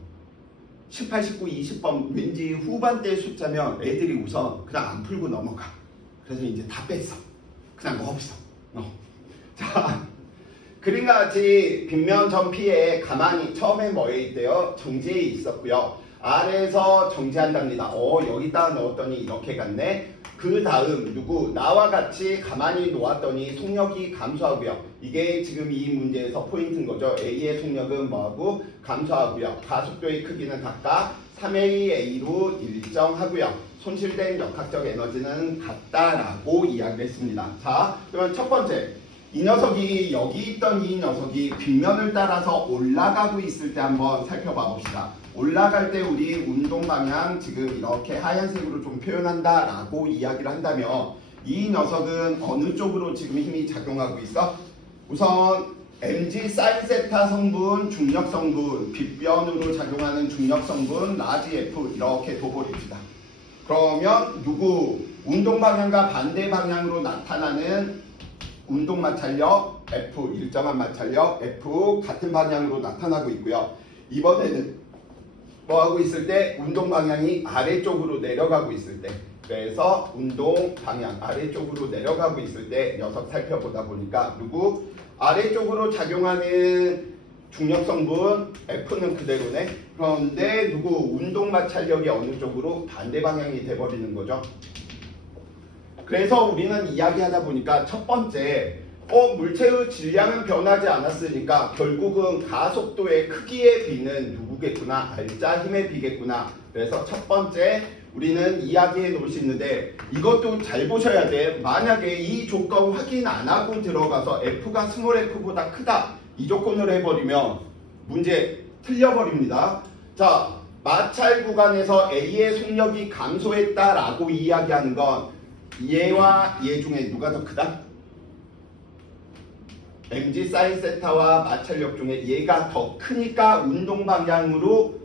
18, 19, 20번 왠지 후반대 숫자면 애들이 우선 그냥 안 풀고 넘어가. 그래서 이제 다 뺐어. 그냥 없어. 자, 그림과 같이 빗면 전피에 가만히 처음에 뭐에 있대요? 정지에 있었고요. 아래에서 정지한답니다. 여기다 넣었더니 이렇게 갔네. 그 다음 누구? 나와 같이 가만히 놓았더니 속력이 감소하고요. 이게 지금 이 문제에서 포인트인 거죠. A의 속력은 뭐하고? 감소하고요. 가속도의 크기는 각각 3AA로 일정하고요. 손실된 역학적 에너지는 같다라고 이야기를 했습니다. 자, 그러면 첫 번째. 이 녀석이 여기 있던 이 녀석이 빗면을 따라서 올라가고 있을 때 한번 살펴봐 봅시다. 올라갈 때 우리 운동 방향 지금 이렇게 하얀색으로 좀 표현한다 라고 이야기를 한다면 이 녀석은 어느 쪽으로 지금 힘이 작용하고 있어? 우선 mg 사인 세타 성분, 중력 성분, 빗변으로 작용하는 중력 성분, 라지 F 이렇게 둬버립시다. 그러면 누구? 운동 방향과 반대 방향으로 나타나는 운동 마찰력 F, 일정한 마찰력 F 같은 방향으로 나타나고 있고요. 이번에는 뭐하고 있을 때? 운동 방향이 아래쪽으로 내려가고 있을 때. 그래서 운동 방향 아래쪽으로 내려가고 있을 때 녀석 살펴보다 보니까 누구? 아래쪽으로 작용하는 중력 성분 F는 그대로네. 그런데 누구? 운동 마찰력이 어느 쪽으로? 반대 방향이 돼버리는 거죠. 그래서 우리는 이야기하다 보니까 첫 번째 물체의 질량은 변하지 않았으니까 결국은 가속도의 크기에 비는 누구겠구나? 알짜 힘에 비겠구나. 그래서 첫 번째 우리는 이야기해 놓을 수 있는데 이것도 잘 보셔야 돼. 만약에 이 조건 확인 안 하고 들어가서 F가 스몰 F보다 크다 이 조건을 해버리면 문제 틀려버립니다. 자, 마찰 구간에서 A의 속력이 감소했다라고 이야기하는 건 얘와 얘 중에 누가 더 크다? mg 사인 세타와 마찰력 중에 얘가 더 크니까 운동 방향으로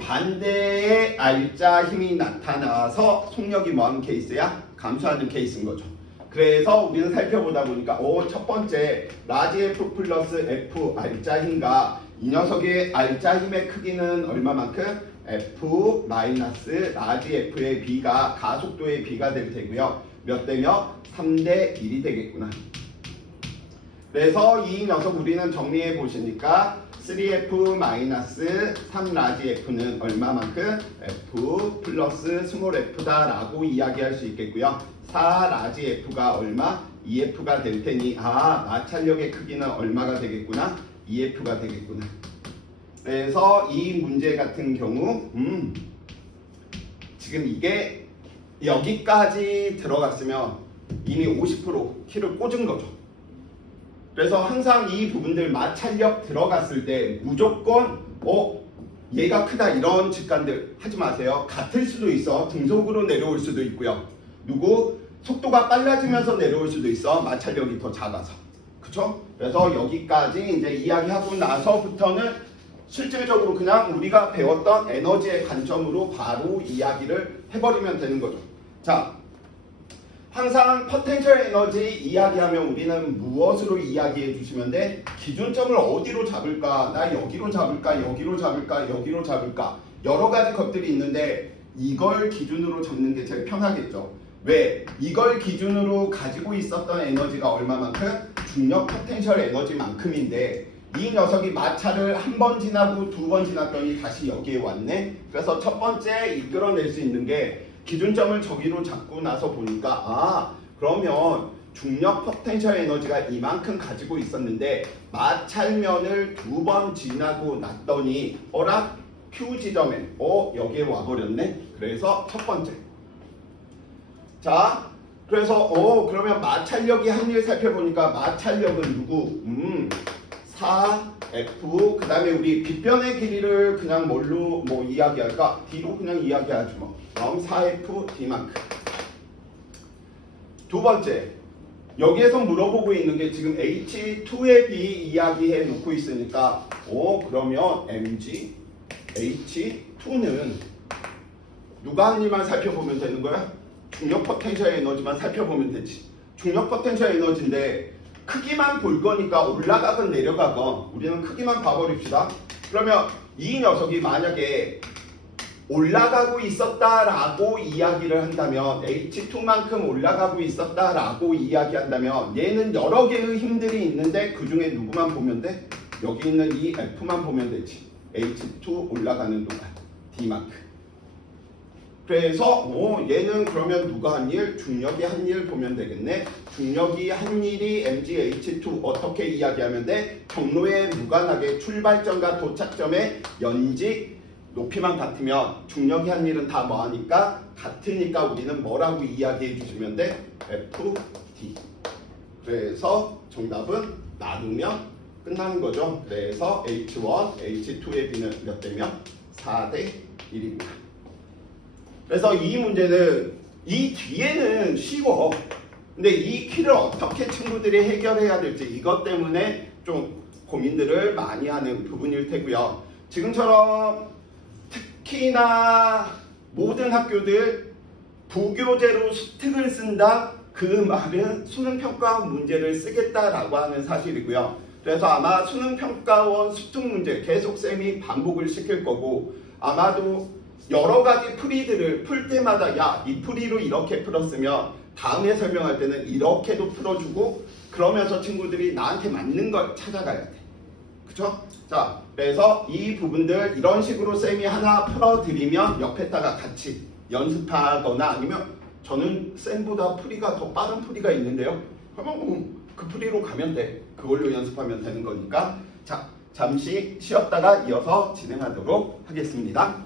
반대의 알짜 힘이 나타나서 속력이 뭐하는 케이스야? 감소하는 케이스인 거죠. 그래서 우리는 살펴보다 보니까 첫 번째 라지 F 플러스 F 알짜 힘과 이 녀석의 알짜 힘의 크기는 얼마만큼? F 마이너스 라지 F의 B가 가속도의 B가 될 테고요. 몇 대 몇? 3대 1이 되겠구나. 그래서 이 녀석 우리는 정리해 보시니까 3F 마이너스 3라지 F는 얼마만큼? F 플러스 스몰 F다 라고 이야기할 수 있겠고요. 4라지 F가 얼마? 2F가 될 테니 마찰력의 크기는 얼마가 되겠구나? 2F가 되겠구나. 그래서 이 문제 같은 경우 지금 이게 여기까지 들어갔으면 이미 50% 키를 꽂은 거죠. 그래서 항상 이 부분들 마찰력 들어갔을 때 무조건 얘가 크다 이런 직관들 하지 마세요. 같을 수도 있어. 등속으로 내려올 수도 있고요. 속도가 빨라지면서 내려올 수도 있어. 마찰력이 더 작아서. 그쵸? 그래서 여기까지 이제 이야기하고 나서부터는 실질적으로 그냥 우리가 배웠던 에너지의 관점으로 바로 이야기를 해버리면 되는 거죠. 자, 항상 포텐셜 에너지 이야기하면 우리는 무엇으로 이야기해 주시면 돼? 기준점을 어디로 잡을까? 나 여기로 잡을까? 여기로 잡을까? 여기로 잡을까? 여러 가지 것들이 있는데 이걸 기준으로 잡는 게 제일 편하겠죠. 왜? 이걸 기준으로 가지고 있었던 에너지가 얼마만큼? 중력 포텐셜 에너지만큼인데 이 녀석이 마찰을 한 번 지나고 두 번 지났더니 다시 여기에 왔네. 그래서 첫 번째 이끌어낼 수 있는 게 기준점을 저기로 잡고 나서 보니까 그러면 중력 포텐셜 에너지가 이만큼 가지고 있었는데 마찰면을 두 번 지나고 났더니 Q 지점에 여기에 와버렸네. 그래서 첫 번째. 자, 그래서 그러면 마찰력이 한 일 살펴보니까 마찰력은 누구? 4F 그 다음에 우리 빗변의 길이를 그냥 뭘로 이야기할까? D로 그냥 이야기하지 뭐. 그럼 4F D만큼. 두 번째, 여기에서 물어보고 있는 게 지금 H2의 B 이야기해 놓고 있으니까 그러면 MG H2는 누가 한 일만 살펴보면 되는 거야? 중력 포텐셜 에너지만 살펴보면 되지. 중력 포텐셜 에너지인데 크기만 볼 거니까 올라가건 내려가건 우리는 크기만 봐버립시다. 그러면 이 녀석이 만약에 올라가고 있었다라고 이야기를 한다면 H2만큼 올라가고 있었다라고 이야기한다면 얘는 여러 개의 힘들이 있는데 그 중에 누구만 보면 돼? 여기 있는 이 F만 보면 되지. H2 올라가는 동안 D만큼. 그래서 얘는 그러면 누가 한 일? 중력이 한 일 보면 되겠네. 중력이 한 일이 mgh2 어떻게 이야기하면 돼? 경로에 무관하게 출발점과 도착점의 연직 높이만 같으면 중력이 한 일은 다 뭐하니까? 같으니까 우리는 뭐라고 이야기해 주시면 돼? FD. 그래서 정답은 나누면 끝나는 거죠. 그래서 H1, H2의 B는 몇 대면? 4대 1입니다. 그래서 이 문제는 이 뒤에는 쉬워. 근데 이 키를 어떻게 친구들이 해결해야 될지 이것 때문에 좀 고민들을 많이 하는 부분일 테고요. 지금처럼 특히나 모든 학교들 부교재로 수특을 쓴다. 그 말은 수능평가 문제를 쓰겠다라고 하는 사실이고요. 그래서 아마 수능평가원 수특 문제 계속 쌤이 반복을 시킬 거고 아마도 여러 가지 풀이들을 풀 때마다 이 풀이로 이렇게 풀었으면 다음에 설명할 때는 이렇게도 풀어주고 그러면서 친구들이 나한테 맞는 걸 찾아가야 돼. 그쵸? 자, 그래서 이 부분들 이런 식으로 쌤이 하나 풀어드리면 옆에다가 같이 연습하거나 아니면 저는 쌤보다 풀이가 더 빠른 풀이가 있는데요. 그러면 그 풀이로 가면 돼. 그걸로 연습하면 되는 거니까. 자, 잠시 쉬었다가 이어서 진행하도록 하겠습니다.